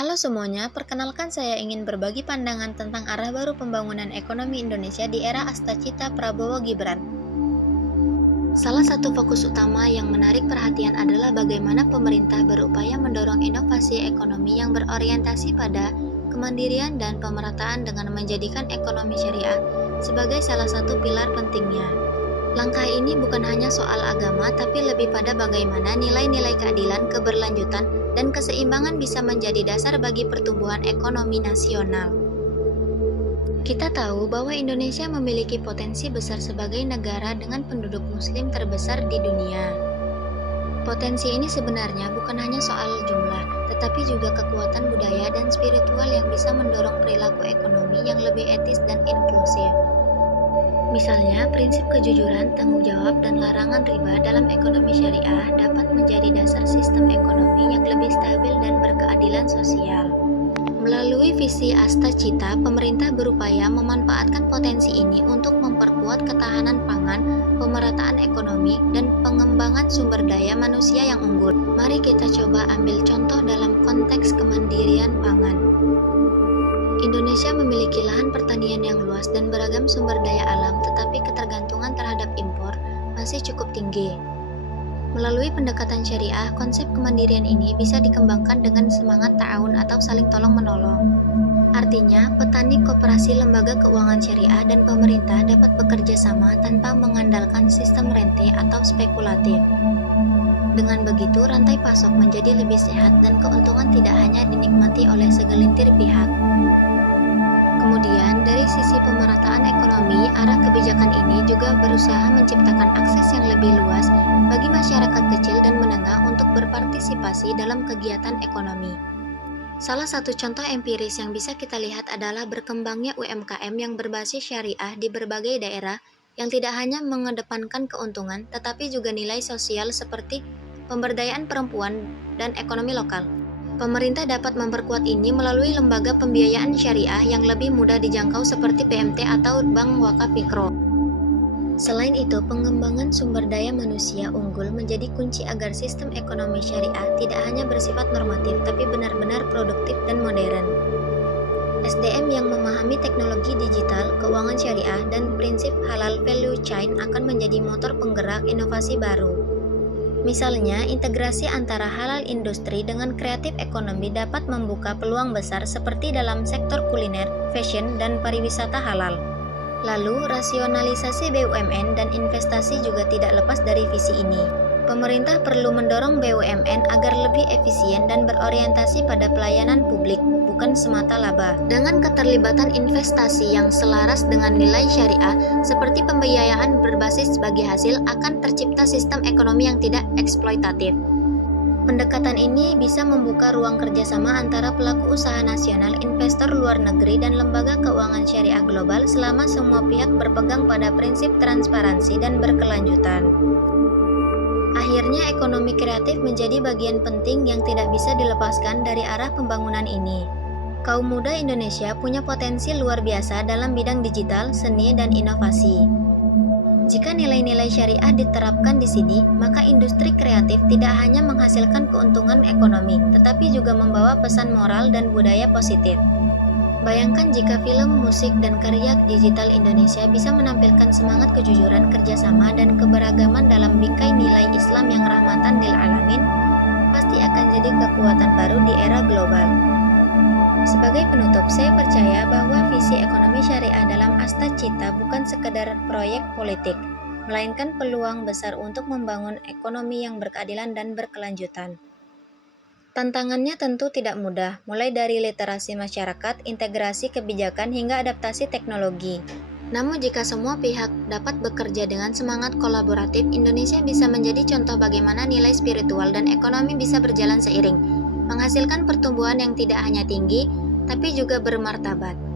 Halo semuanya, perkenalkan saya ingin berbagi pandangan tentang arah baru pembangunan ekonomi Indonesia di era Astacita Prabowo Gibran. Salah satu fokus utama yang menarik perhatian adalah bagaimana pemerintah berupaya mendorong inovasi ekonomi yang berorientasi pada kemandirian dan pemerataan dengan menjadikan ekonomi syariah sebagai salah satu pilar pentingnya. Langkah ini bukan hanya soal agama, tapi lebih pada bagaimana nilai-nilai keadilan, keberlanjutan, dan keseimbangan bisa menjadi dasar bagi pertumbuhan ekonomi nasional. Kita tahu bahwa Indonesia memiliki potensi besar sebagai negara dengan penduduk muslim terbesar di dunia. Potensi ini sebenarnya bukan hanya soal jumlah, tetapi juga kekuatan budaya dan spiritual yang bisa mendorong perilaku ekonomi yang lebih etis dan inklusif. Misalnya, prinsip kejujuran, tanggung jawab, dan larangan riba dalam ekonomi syariah dapat menjadi dasar sistem ekonomi yang lebih stabil dan berkeadilan sosial. Melalui visi Astacita, pemerintah berupaya memanfaatkan potensi ini untuk memperkuat ketahanan pangan, pemerataan ekonomi, dan pengembangan sumber daya manusia yang unggul. Mari kita coba ambil contoh dalam konteks kemandirian pangan. Indonesia memiliki lahan pertanian yang luas dan beragam sumber daya alam, tetapi ketergantungan terhadap impor masih cukup tinggi. Melalui pendekatan syariah, konsep kemandirian ini bisa dikembangkan dengan semangat ta'awun atau saling tolong-menolong. Artinya, petani, koperasi, lembaga keuangan syariah, dan pemerintah dapat bekerja sama tanpa mengandalkan sistem rente atau spekulatif. Dengan begitu, rantai pasok menjadi lebih sehat dan keuntungan tidak hanya dinikmati oleh segelintir pihak. Kemudian, dari sisi pemerataan ekonomi, arah kebijakan ini juga berusaha menciptakan akses yang lebih luas bagi masyarakat kecil dan menengah untuk berpartisipasi dalam kegiatan ekonomi. Salah satu contoh empiris yang bisa kita lihat adalah berkembangnya UMKM yang berbasis syariah di berbagai daerah yang tidak hanya mengedepankan keuntungan, tetapi juga nilai sosial seperti pemberdayaan perempuan dan ekonomi lokal. Pemerintah dapat memperkuat ini melalui lembaga pembiayaan syariah yang lebih mudah dijangkau seperti PMT atau Bank Wakaf Mikro. Selain itu, pengembangan sumber daya manusia unggul menjadi kunci agar sistem ekonomi syariah tidak hanya bersifat normatif tapi benar-benar produktif dan modern. SDM yang memahami teknologi digital, keuangan syariah, dan prinsip halal value chain akan menjadi motor penggerak inovasi baru. Misalnya, integrasi antara halal industri dengan kreatif ekonomi dapat membuka peluang besar seperti dalam sektor kuliner, fashion, dan pariwisata halal. Lalu, rasionalisasi BUMN dan investasi juga tidak lepas dari visi ini. Pemerintah perlu mendorong BUMN agar lebih efisien dan berorientasi pada pelayanan publik, bukan semata laba. Dengan keterlibatan investasi yang selaras dengan nilai syariah, seperti pembiayaan berbasis bagi hasil, akan tercipta sistem ekonomi yang tidak eksploitatif. Pendekatan ini bisa membuka ruang kerjasama antara pelaku usaha nasional, investor luar negeri, dan lembaga keuangan syariah global selama semua pihak berpegang pada prinsip transparansi dan berkelanjutan. Akhirnya, ekonomi kreatif menjadi bagian penting yang tidak bisa dilepaskan dari arah pembangunan ini. Kaum muda Indonesia punya potensi luar biasa dalam bidang digital, seni, dan inovasi. Jika nilai-nilai syariah diterapkan di sini, maka industri kreatif tidak hanya menghasilkan keuntungan ekonomi, tetapi juga membawa pesan moral dan budaya positif. Bayangkan jika film, musik, dan karya digital Indonesia bisa menampilkan semangat kejujuran, kerjasama, dan keberagaman dalam bingkai nilai Islam yang rahmatan lil alamin, pasti akan jadi kekuatan baru di era global. Sebagai penutup, saya percaya bahwa visi ekonomi syariah dalam Astacita bukan sekedar proyek politik, melainkan peluang besar untuk membangun ekonomi yang berkeadilan dan berkelanjutan. Tantangannya tentu tidak mudah, mulai dari literasi masyarakat, integrasi kebijakan, hingga adaptasi teknologi. Namun jika semua pihak dapat bekerja dengan semangat kolaboratif, Indonesia bisa menjadi contoh bagaimana nilai spiritual dan ekonomi bisa berjalan seiring, menghasilkan pertumbuhan yang tidak hanya tinggi, tapi juga bermartabat.